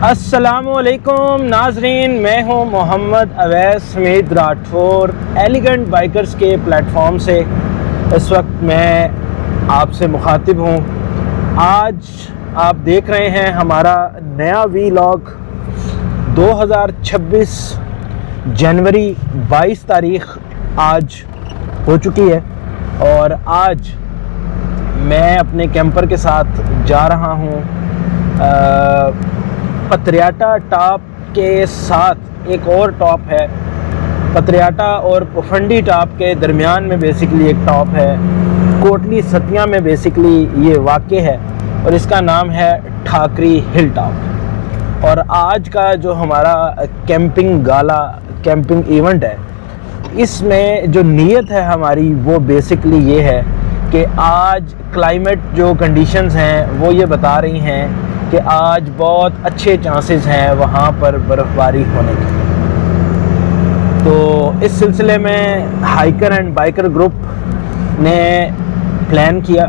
अस्सलामुअलैकुम नाजरीन, मैं हूं मोहम्मद अवैस हमीद राठौर। एलिगेंट बाइकर्स के प्लेटफॉर्म से इस वक्त मैं आपसे मुखातिब हूं। आज आप देख रहे हैं हमारा नया वीलॉग। 2026 जनवरी 22 तारीख आज हो चुकी है और आज मैं अपने कैंपर के साथ जा रहा हूं पतरियाटा टॉप के साथ एक और टॉप है। पतरियाटा और पुफंडी टॉप के दरमियान में बेसिकली एक टॉप है। कोटली सतिया में बेसिकली ये वाक़ है और इसका नाम है ठाकरी हिल टॉप। और आज का जो हमारा कैंपिंग गाला कैंपिंग इवेंट है, इसमें जो नीयत है हमारी वो बेसिकली ये है कि आज क्लाइमेट जो कंडीशंस हैं वो ये बता रही हैं कि आज बहुत अच्छे चांसेस हैं वहाँ पर बर्फ़बारी होने के। तो इस सिलसिले में हाइकर एंड बाइकर ग्रुप ने प्लान किया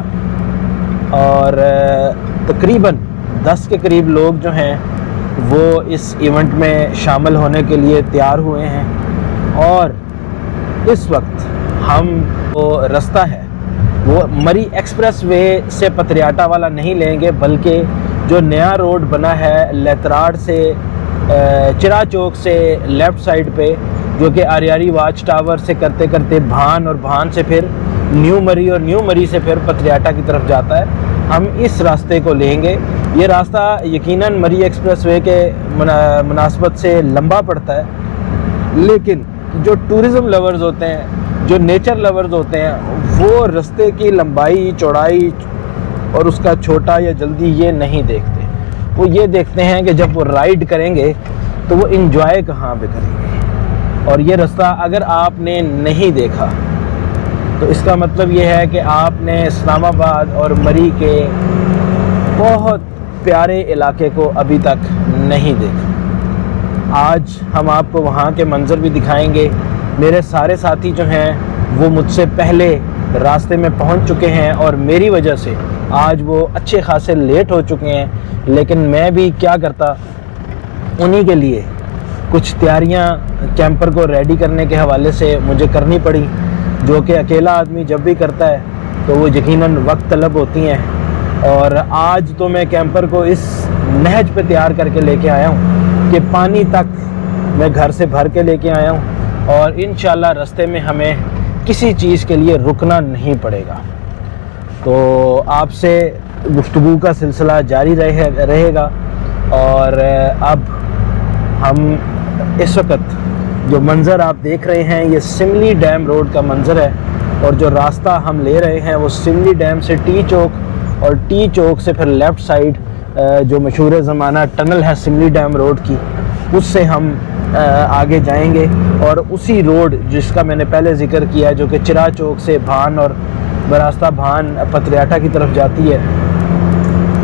और तकरीबन 10 के करीब लोग जो हैं वो इस इवेंट में शामिल होने के लिए तैयार हुए हैं। और इस वक्त हम वो रास्ता है वो मरी एक्सप्रेस वे से पतरियाटा वाला नहीं लेंगे, बल्कि जो नया रोड बना है लेतराड़ से चिरा चौक से लेफ़्ट साइड पे, जो कि आरियारी वाच टावर से करते करते भान और भान से फिर न्यू मरी और न्यू मरी से फिर पतरियाटा की तरफ जाता है, हम इस रास्ते को लेंगे। ये रास्ता यकीनन मरी एक्सप्रेस वे के मुनासबत से लंबा पड़ता है, लेकिन जो टूरिज़म लवर्स होते हैं, जो नेचर लवर्स होते हैं, वो रास्ते की लंबाई चौड़ाई और उसका छोटा या जल्दी ये नहीं देखते। वो ये देखते हैं कि जब वो राइड करेंगे तो वो इंजॉय कहाँ पे करेंगे। और ये रास्ता अगर आपने नहीं देखा तो इसका मतलब ये है कि आपने इस्लामाबाद और मरी के बहुत प्यारे इलाके को अभी तक नहीं देखा। आज हम आपको वहाँ के मंज़र भी दिखाएंगे। मेरे सारे साथी जो हैं वो मुझसे पहले रास्ते में पहुँच चुके हैं और मेरी वजह से आज वो अच्छे खासे लेट हो चुके हैं, लेकिन मैं भी क्या करता, उन्हीं के लिए कुछ तैयारियां कैंपर को रेडी करने के हवाले से मुझे करनी पड़ी, जो कि अकेला आदमी जब भी करता है तो वो यकीनन वक्त तलब होती हैं। और आज तो मैं कैंपर को इस नहज पे तैयार करके लेके आया हूँ कि पानी तक मैं घर से भर के लेके आया हूँ और इंशाल्लाह रास्ते में हमें किसी चीज़ के लिए रुकना नहीं पड़ेगा। तो आपसे गुफ्तगू का सिलसिला जारी रहेगा। और अब हम इस वक्त जो मंज़र आप देख रहे हैं ये सिमली डैम रोड का मंज़र है और जो रास्ता हम ले रहे हैं वो सिमली डैम से टी चौक और टी चौक से फिर लेफ़्ट साइड जो मशहूर ज़माना टनल है सिमली डैम रोड की, उससे हम आगे जाएंगे। और उसी रोड जिसका मैंने पहले ज़िक्र किया, जो कि चिरा चौक से भान और बरास्ता भान पतरियाटा की तरफ जाती है,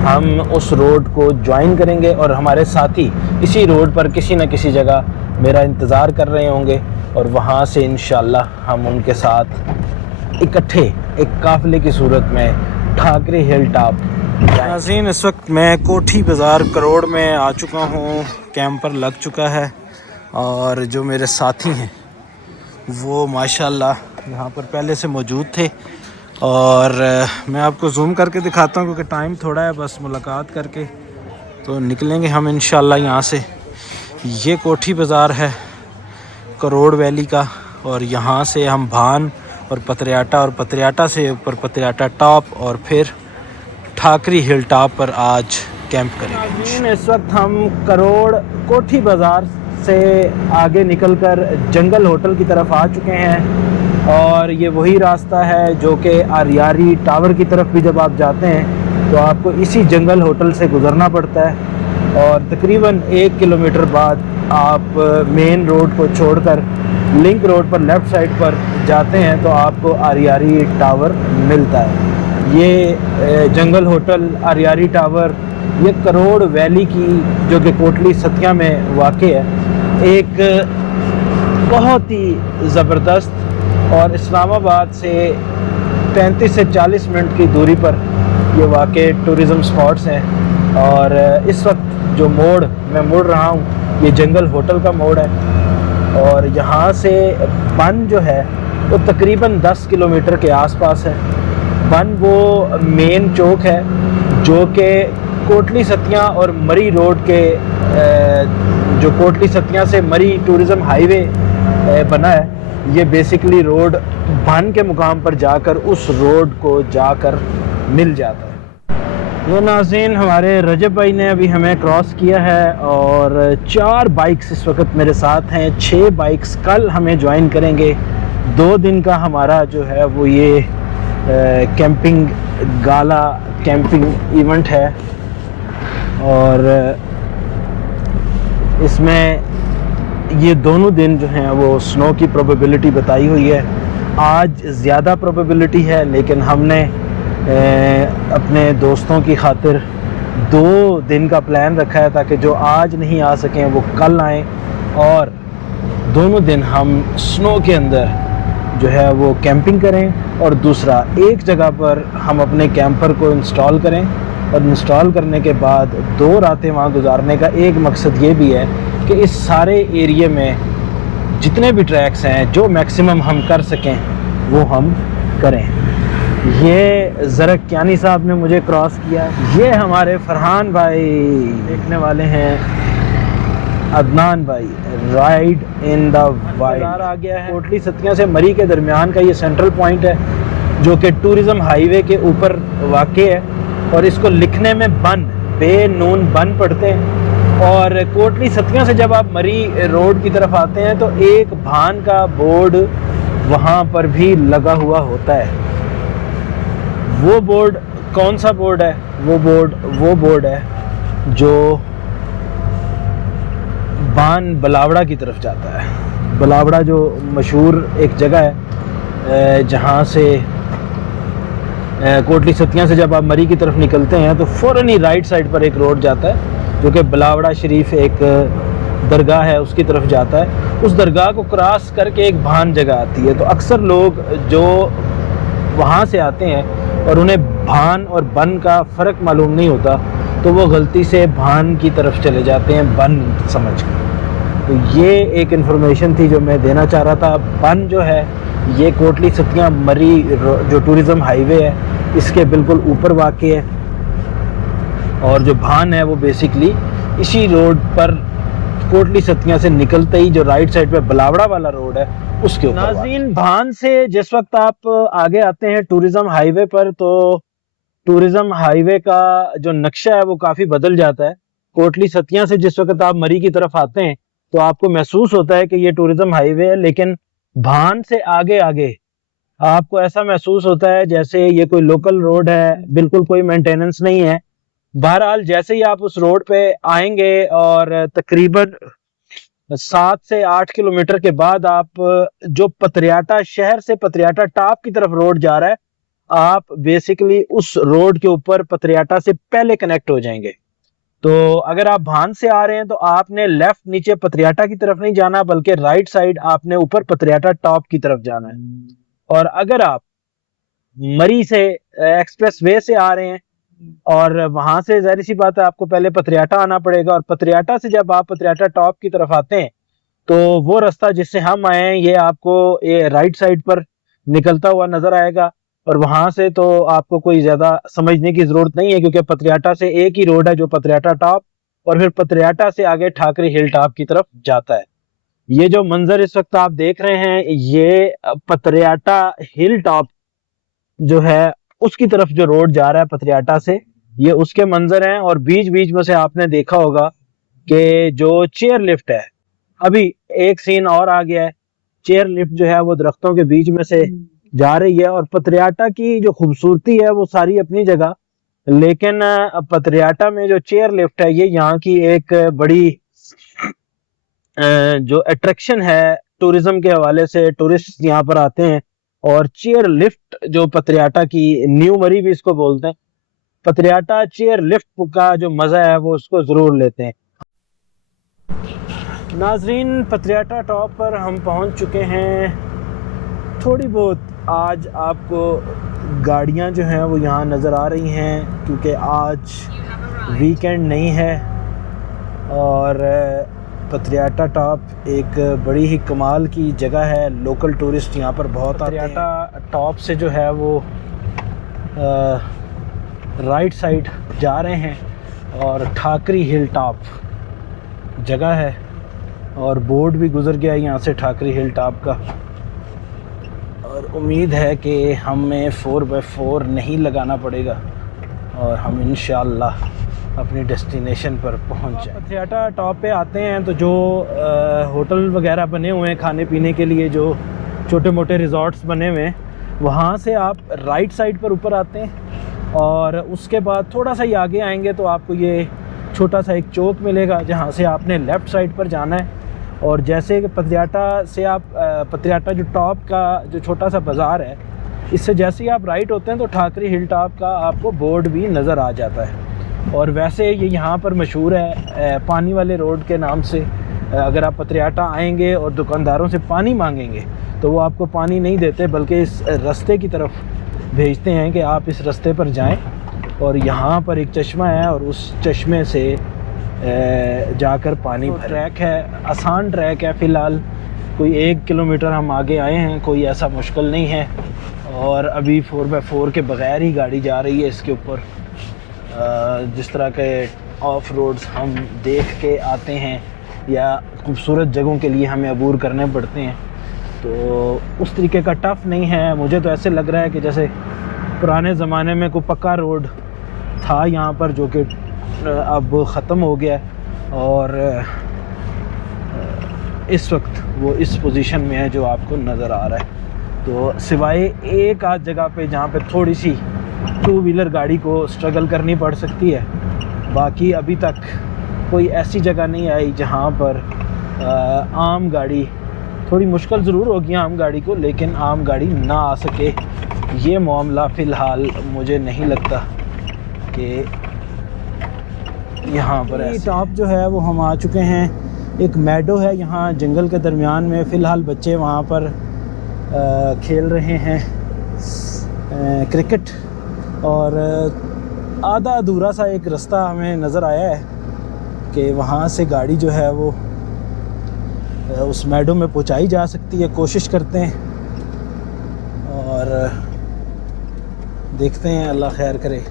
हम उस रोड को ज्वाइन करेंगे और हमारे साथी इसी रोड पर किसी न किसी जगह मेरा इंतज़ार कर रहे होंगे और वहाँ से इंशाल्लाह हम उनके साथ इकट्ठे एक काफ़िले की सूरत में ठाकरी हिल टॉप। नाज़रीन, इस वक्त मैं कोठी बाज़ार करोड़ में आ चुका हूँ। कैंपर लग चुका है और जो मेरे साथी हैं वो माशाल्लाह यहाँ पर पहले से मौजूद थे। और मैं आपको ज़ूम करके दिखाता हूँ क्योंकि टाइम थोड़ा है, बस मुलाकात करके तो निकलेंगे हम इंशाल्लाह यहाँ से। ये कोठी बाज़ार है करोड़ वैली का और यहाँ से हम भान और पतरियाटा से ऊपर पतरियाटा टॉप और फिर ठाकरी हिल टॉप पर आज कैंप करेंगे। इस वक्त हम करोड़ कोठी बाज़ार से आगे निकलकर जंगल होटल की तरफ आ चुके हैं और ये वही रास्ता है जो कि आरियारी टावर की तरफ भी जब आप जाते हैं तो आपको इसी जंगल होटल से गुज़रना पड़ता है। और तकरीबन 1 किलोमीटर बाद आप मेन रोड को छोड़कर लिंक रोड पर लेफ़्ट साइड पर जाते हैं तो आपको आरियारी टावर मिलता है। ये जंगल होटल आरियारी टावर ये करोड़ वैली की, जो कि कोटली सतिया में वाक़ है, एक बहुत ही ज़बरदस्त और इस्लामाबाद से 35 से 40 मिनट की दूरी पर ये वाक़ टूरिज़म स्पॉट्स हैं। और इस वक्त जो मोड़ मैं मुड़ रहा हूँ ये जंगल होटल का मोड़ है, और यहाँ से बन जो है वो तकरीबन 10 किलोमीटर के आसपास है। बन वो मेन चौक है जो कि कोटली सतियाँ और मरी रोड के जो कोटली सतियाँ से मरी टूरिज़म हाईवे बना है, ये बेसिकली रोड बन के मुकाम पर जाकर उस रोड को जाकर मिल जाता है। ये नाज़रीन हमारे रजब भाई ने अभी हमें क्रॉस किया है, और 4 बाइक्स इस वक्त मेरे साथ हैं। 6 बाइक्स कल हमें ज्वाइन करेंगे। 2 दिन का हमारा जो है वो ये कैंपिंग गाला कैंपिंग इवेंट है, और इसमें ये दोनों दिन जो हैं वो स्नो की प्रोबेबिलिटी बताई हुई है। आज ज़्यादा प्रोबेबिलिटी है, लेकिन हमने अपने दोस्तों की खातिर 2 दिन का प्लान रखा है ताकि जो आज नहीं आ सकें वो कल आएँ, और दोनों दिन हम स्नो के अंदर जो है वो कैंपिंग करें। और दूसरा, एक जगह पर हम अपने कैंपर को इंस्टॉल करें, और इंस्टॉल करने के बाद 2 रातें वहाँ गुजारने का एक मकसद ये भी है कि इस सारे एरिए में जितने भी ट्रैक्स हैं जो मैक्सिमम हम कर सकें वो हम करें। ये ज़रक कियानी साहब ने मुझे क्रॉस किया। ये हमारे फरहान भाई देखने वाले हैं, अदनान भाई राइड इन द वाइल्ड आ गया है। कोटली सतियाँ से मरी के दरमियान का ये सेंट्रल पॉइंट है जो कि टूरिज़म हाईवे के ऊपर वाक़े है, और इसको लिखने में बन बे नून बन पढ़ते हैं। और कोटली सतियाँ से जब आप मरी रोड की तरफ आते हैं तो एक भान का बोर्ड वहाँ पर भी लगा हुआ होता है। वो बोर्ड कौन सा बोर्ड है? वो बोर्ड है जो बान बलावड़ा की तरफ जाता है। बलावड़ा जो मशहूर एक जगह है जहाँ से कोटली सतियाँ से जब आप मरी की तरफ निकलते हैं तो फ़ौरन ही राइट साइड पर एक रोड जाता है जो कि बलावड़ा शरीफ एक दरगाह है उसकी तरफ जाता है। उस दरगाह को क्रॉस करके एक भान जगह आती है। तो अक्सर लोग जो वहाँ से आते हैं और उन्हें भान और बन का फ़र्क मालूम नहीं होता, तो वो गलती से भान की तरफ चले जाते हैं बन समझ कर। तो ये एक इन्फॉर्मेशन थी जो मैं देना चाह रहा था। बन जो है ये कोटली सतियाँ मरी जो टूरिज़म हाईवे है इसके बिल्कुल ऊपर वाक़ है, और जो भान है वो बेसिकली इसी रोड पर कोटली सतियाँ से निकलते ही जो राइट साइड पे बलावड़ा वाला रोड है उसके ऊपर। नाज़रीन, भान से जिस वक्त आप आगे आते हैं टूरिज़म हाईवे पर, तो टूरिज़म हाईवे का जो नक्शा है वो काफ़ी बदल जाता है। कोटली सतियाँ से जिस वक्त आप मरी की तरफ आते हैं तो आपको महसूस होता है कि ये टूरिज़म हाईवे है, लेकिन भान से आगे आगे आपको ऐसा महसूस होता है जैसे ये कोई लोकल रोड है, बिल्कुल कोई मेंटेनेंस नहीं है। बहरहाल जैसे ही आप उस रोड पे आएंगे और तकरीबन 7 से 8 किलोमीटर के बाद आप जो पतरियाटा शहर से पतरियाटा टॉप की तरफ रोड जा रहा है, आप बेसिकली उस रोड के ऊपर पतरियाटा से पहले कनेक्ट हो जाएंगे। तो अगर आप भान से आ रहे हैं तो आपने लेफ्ट नीचे पतरियाटा की तरफ नहीं जाना, बल्कि राइट साइड आपने ऊपर पतरियाटा टॉप की तरफ जाना है। और अगर आप मरी से एक्सप्रेस वे से आ रहे हैं और वहां से जाहिर सी बात है आपको पहले पतरियाटा आना पड़ेगा, और पतरियाटा से जब आप पतरियाटा टॉप की तरफ आते हैं तो वो रास्ता जिससे हम आए हैं ये आपको ये राइट साइड पर निकलता हुआ नजर आएगा। और वहां से तो आपको कोई ज्यादा समझने की जरूरत नहीं है, क्योंकि पतरियाटा से एक ही रोड है जो पतरियाटा टॉप, और फिर पतरियाटा से आगे ठाकरी हिल टॉप की तरफ जाता है। ये जो मंजर इस वक्त आप देख रहे हैं ये पतरियाटा हिल टॉप जो है उसकी तरफ जो रोड जा रहा है पतरियाटा से, ये उसके मंजर हैं। और बीच बीच में से आपने देखा होगा कि जो चेयर लिफ्ट है, अभी एक सीन और आ गया है, चेयर लिफ्ट जो है वो दरख्तों के बीच में से जा रही है। और पतरियाटा की जो खूबसूरती है वो सारी अपनी जगह, लेकिन पतरियाटा में जो चेयर लिफ्ट है ये यहाँ की एक बड़ी जो अट्रैक्शन है टूरिज्म के हवाले से। टूरिस्ट यहाँ पर आते हैं और चेयर लिफ्ट जो पतरियाटा की न्यू मरी भी इसको बोलते हैं, पतरियाटा चेयर लिफ्ट का जो मजा है वो उसको जरूर लेते हैं। नाजरीन, पतरियाटा टॉप पर हम पहुंच चुके हैं। थोड़ी बहुत आज आपको गाड़ियां जो हैं वो यहाँ नज़र आ रही हैं, क्योंकि आज वीकेंड नहीं है और पत्रियाटा टॉप एक बड़ी ही कमाल की जगह है। लोकल टूरिस्ट यहाँ पर बहुत आते हैं। पत्रियाटा टॉप से जो है वो राइट साइड जा रहे हैं और ठाकरी हिल टॉप जगह है और बोर्ड भी गुज़र गया है यहाँ से ठाकरी हिल टॉप का। और उम्मीद है कि हमें 4x4 नहीं लगाना पड़ेगा और हम इंशाअल्लाह अपनी डेस्टिनेशन पर पहुंच जाएं। पत्रियाटा टॉप पे आते हैं तो जो होटल वगैरह बने हुए हैं खाने पीने के लिए, जो छोटे मोटे रिज़ॉर्ट्स बने हुए हैं, वहाँ से आप राइट साइड पर ऊपर आते हैं और उसके बाद थोड़ा सा ही आगे आएंगे तो आपको ये छोटा सा एक चौक मिलेगा जहाँ से आपने लेफ़्ट साइड पर जाना है। और जैसे कि पत्रियाटा से आप पत्रियाटा जो टॉप का जो छोटा सा बाज़ार है, इससे जैसे ही आप राइट होते हैं तो ठाकरी हिल टॉप का आपको बोर्ड भी नज़र आ जाता है। और वैसे ये यहाँ पर मशहूर है पानी वाले रोड के नाम से। अगर आप पत्रियाटा आएंगे और दुकानदारों से पानी मांगेंगे तो वो आपको पानी नहीं देते, बल्कि इस रास्ते की तरफ भेजते हैं कि आप इस रास्ते पर जाएं और यहाँ पर एक चश्मा है और उस चश्मे से जाकर पानी भरें। ट्रैक है, आसान ट्रैक है, फ़िलहाल कोई 1 किलोमीटर हम आगे आए हैं, कोई ऐसा मुश्किल नहीं है। और अभी 4x4 के बग़ैर ही गाड़ी जा रही है इसके ऊपर। जिस तरह के ऑफ रोड्स हम देख के आते हैं या खूबसूरत जगहों के लिए हमें अबूर करने पड़ते हैं, तो उस तरीके का टफ़ नहीं है। मुझे तो ऐसे लग रहा है कि जैसे पुराने ज़माने में कोई पक्का रोड था यहाँ पर, जो कि अब ख़त्म हो गया और इस वक्त वो इस पोजीशन में है जो आपको नज़र आ रहा है। तो सिवाय एक आध जगह पे जहाँ पे थोड़ी सी 2 व्हीलर गाड़ी को स्ट्रगल करनी पड़ सकती है, बाकी अभी तक कोई ऐसी जगह नहीं आई जहाँ पर आम गाड़ी, थोड़ी मुश्किल ज़रूर होगी आम गाड़ी को, लेकिन आम गाड़ी ना आ सके, ये मामला फ़िलहाल मुझे नहीं लगता कि यहाँ पर है। टॉप जो है वो हम आ चुके हैं। एक मैडो है यहाँ जंगल के दरमियान में, फ़िलहाल बच्चे वहाँ पर खेल रहे हैं क्रिकेट। और आधा अधूरा सा एक रास्ता हमें नज़र आया है कि वहाँ से गाड़ी जो है वो उस मैडो में पहुँचाई जा सकती है। कोशिश करते हैं और देखते हैं, अल्लाह खैर करे।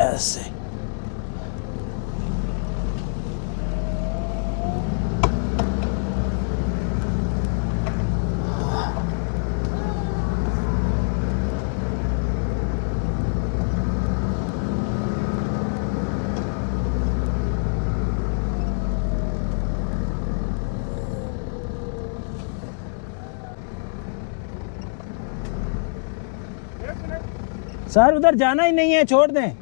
ऐसे सर उधर जाना ही नहीं है, छोड़ दें।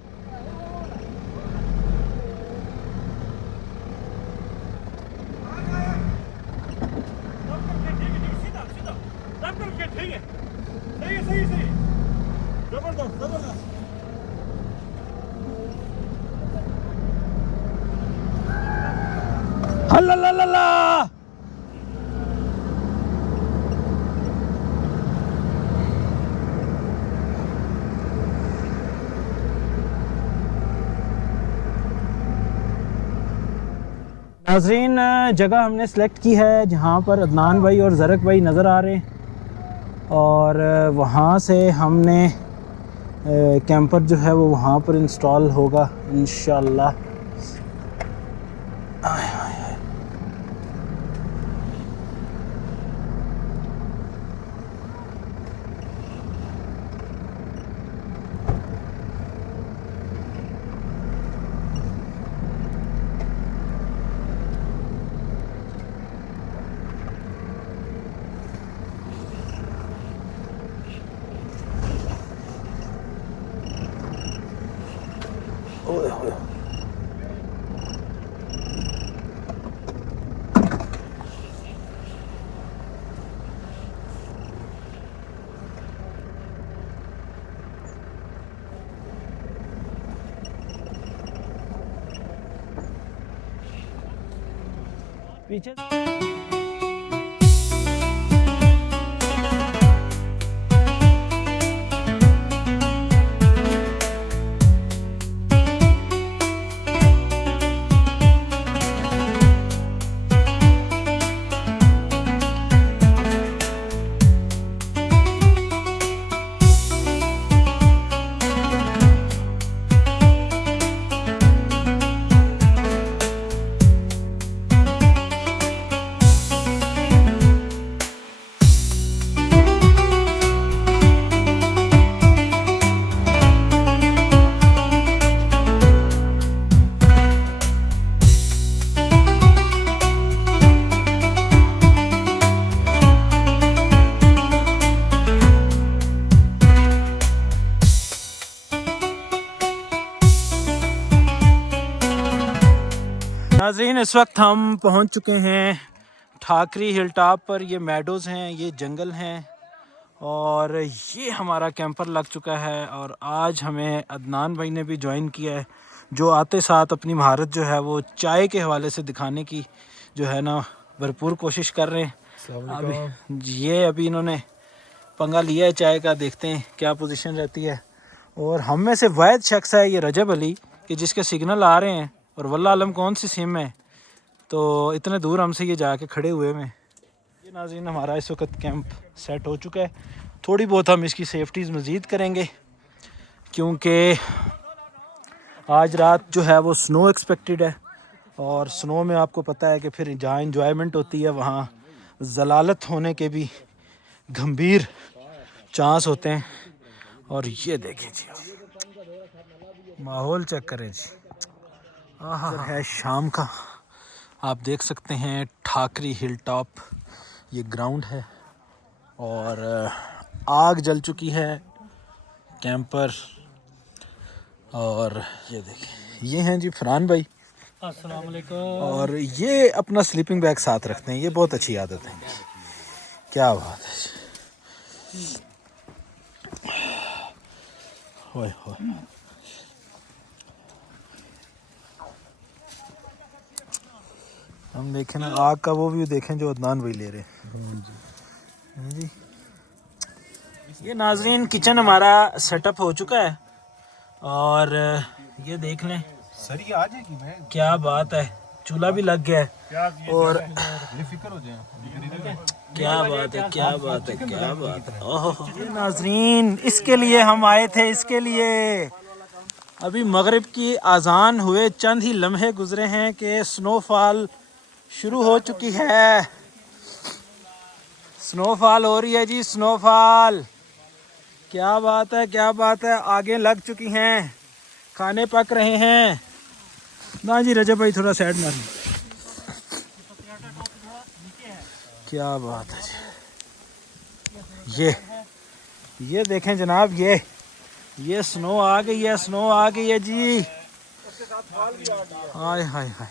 हल्ला नाज़रीन, जगह हमने सेलेक्ट की है जहाँ पर अदनान भाई और ज़रक भाई नज़र आ रहे हैं और वहाँ से हमने कैंपर जो है वो वहाँ पर इंस्टॉल होगा इंशाअल्लाह। पीछे नाज़रीन, इस वक्त हम पहुंच चुके हैं ठाकरी हिल टॉप पर। ये मेडोज़ हैं, ये जंगल हैं और ये हमारा कैंपर लग चुका है। और आज हमें अदनान भाई ने भी ज्वाइन किया है, जो आते साथ अपनी महारत जो है वो चाय के हवाले से दिखाने की जो है ना भरपूर कोशिश कर रहे हैं। अभी इन्होंने पंगा लिया है चाय का, देखते हैं क्या पोजीशन रहती है। और हम में से वाहिद शख्स है ये रजब अली कि जिसके सिग्नल आ रहे हैं, और वल्लाह आलम कौन सी सिम है, तो इतने दूर हमसे ये जाके खड़े हुए में। ये नाज़रीन हमारा इस वक्त कैंप सेट हो चुका है। थोड़ी बहुत हम इसकी सेफ्टीज़ मज़ीद करेंगे क्योंकि आज रात जो है वो स्नो एक्सपेक्टेड है, और स्नो में आपको पता है कि फिर जहाँ इंजॉयमेंट होती है वहाँ जलालत होने के भी गंभीर चांस होते हैं। और ये देखें जी, माहौल चेक करें जी, है शाम का। आप देख सकते हैं ठाकरी हिल टॉप, ये ग्राउंड है और आग जल चुकी है कैंपर। और ये देखें, ये हैं जी फरहान भाई, अस्सलाम वालेकुम। और ये अपना स्लीपिंग बैग साथ रखते हैं, ये बहुत अच्छी आदत है। क्या बात है, होय होय। हम देखें ना आग का वो व्यू देखें जो अदनान भाई ले रहे हैं जी। ये नाजरीन किचन हमारा सेटअप हो चुका है और ये देख लें सर ये आ जाएगी मैं, क्या बात है, चूल्हा भी लग गया है। और फिक्र हो जाए, क्या बात है, क्या बात है, क्या बात है। ओह ये नाजरीन, इसके लिए हम आए थे, इसके लिए। अभी मगरिब की अजान हुए चंद ही लम्हे गुजरे हैं कि स्नोफॉल शुरू हो चुकी है। स्नोफॉल हो रही है जी, स्नोफॉल। क्या बात है, क्या बात है। आगे लग चुकी हैं, खाने पक रहे हैं। ना जी रजब भाई थोड़ा साइड मार, क्या बात है जी। ये देखें जनाब, ये स्नो आ गई है, स्नो आ गई है जी। हाय हाय हाय,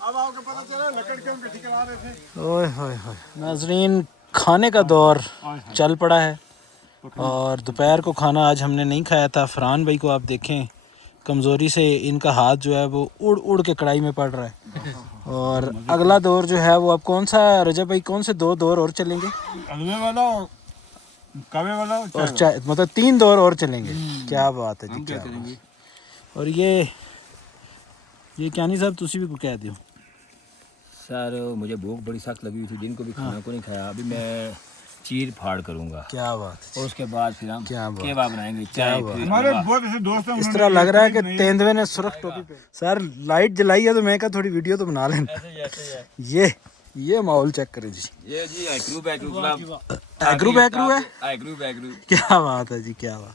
अब आपको पता चला लकड़ क्यों इकट्ठी करा रहे थे। ओए होए होए। नाजरीन खाने का दौर चल पड़ा है और दोपहर को खाना आज हमने नहीं खाया था। फरहान भाई को आप देखें, कमज़ोरी से इनका हाथ जो है वो उड़ उड़ के कढ़ाई में पड़ रहा है। और अगला दौर जो है वो अब कौन सा रजब भाई, कौन से दो दौर और चलेंगे? अगले वाला कवे वाला और चाय, मतलब 3 दौर और चलेंगे। क्या बात है जी, क्या बात है। और ये क्या नहीं साहब, तुसी भी को कह दियो सर, मुझे भूख बड़ी सख्त लगी हुई थी, दिन को भी खाना को नहीं खाया। अभी मैं चीर फाड़ करूंगा। क्या बात है, और उसके बाद फिर हम क्या बात, केबाब बनाएंगे, क्या चाय बात। फिर हमारे केबाब। बहुत ऐसे दोस्त हैं, इस तरह लग रहा है कि तेंदुए ने सुरख टोपी पे। सर लाइट जलाई है तो मैं कहा थोड़ी वीडियो तो बना लेना। ये माहौल चेक करें जी। ये जी एग्रू बैकरू क्लब, एग्रू बैकरू है, एग्रू बैकरू। क्या बात है जी, क्या बात।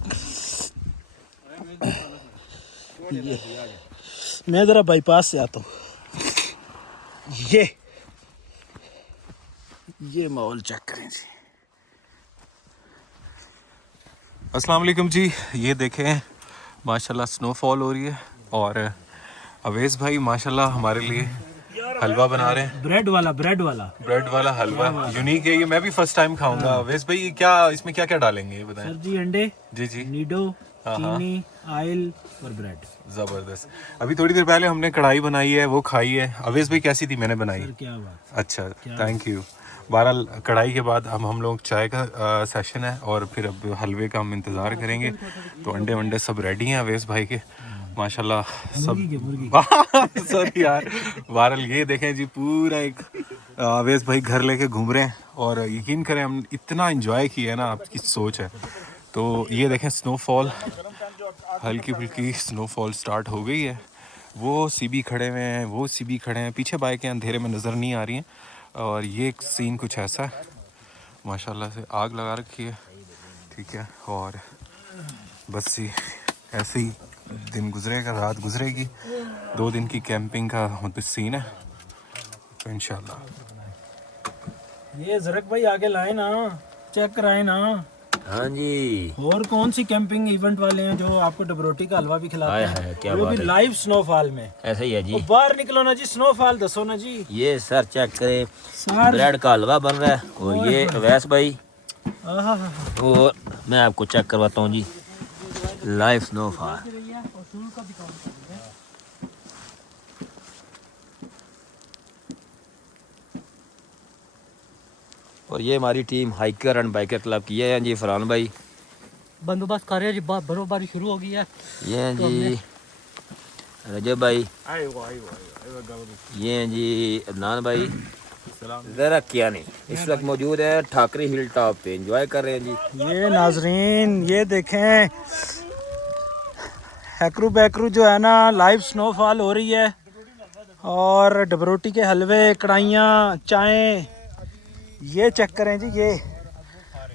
ये मैं ज़रा बाईपास से आता हूँ। ये माहौल चेक करें जी। अस्सलाम वालेकुम जी। ये देखें माशाल्लाह स्नोफॉल हो रही है और अवेश भाई माशाल्लाह हमारे लिए हलवा बना रहे हैं। ब्रेड वाला हलवा यूनिक है, ये मैं भी फर्स्ट टाइम खाऊंगा। अवेश भाई क्या इसमें क्या क्या डालेंगे ये बताएं। सर जी अंडे, जी जी, नीडो, चीनी, ऑयल और ब्रेड। ज़बरदस्त। अभी थोड़ी देर पहले हमने कढ़ाई बनाई है, वो खाई है। अवेश भाई कैसी थी? मैंने बनाई। क्या बात। अच्छा, थैंक यू। 12 कढ़ाई के बाद अब हम लोग चाय का सेशन है और फिर अब हलवे का हम इंतज़ार करेंगे। तो अंडे वंडे सब रेडी हैं अवेश भाई के माशाल्लाह सब। सॉरी यार। बहरहाल ये देखें जी, पूरा एक अवेश भाई घर लेके घूम रहे हैं और यकीन करें हम इतना एंजॉय किया है ना, आपकी सोच है। तो ये देखें स्नोफॉल, हल्की फुल्की स्नोफॉल स्टार्ट हो गई है। वो सीबी खड़े हुए हैं, वो सीबी खड़े हैं, पीछे बाइकें अंधेरे में नज़र नहीं आ रही हैं। और ये एक सीन कुछ ऐसा है, माशाल्लाह से आग लगा रखी है, ठीक है। और बस ही ऐसे ही दिन गुजरेगा, रात गुजरेगी। 2 दिन की कैंपिंग का मतलब सीन है, तो इंशाल्लाह। ये जरक भाई आगे लाए ना, चेक कराए ना। हाँ जी। और कौन सी कैंपिंग इवेंट वाले हैं जो आपको डबरोटी का हलवा भी खिलाते हैं, क्या वो बात भी है। लाइव स्नोफॉल में। ऐसा ही है जी। वो बाहर निकलो ना जी, स्नोफॉल दसो ना जी। ये सर चेक करें, सर ब्रेड का हलवा बन रहा है और ये अवैस भाई, आहा, और मैं आपको चेक करवाता हूँ जी लाइव स्नोफॉल। और ये हमारी team hiker and biker club की है जी। फरहान भाई बंदोबस्त कर रहे हैं जी, बर्फबारी शुरू हो गई है। ये हैं जी रजब भाई, ये हैं जी अदनान भाई, जरा क्या नहीं इस वक्त मौजूद है ठाकरी हिल टॉप पे, एंजॉय कर रहे हैं जी। ये नाजरीन ये देखें, हैकरू बैकरू जो है ना, लाइव स्नोफॉल हो रही है। और डबरोटी के हलवे, कढ़ाइयाँ, चाय, ये चेक करें जी। ये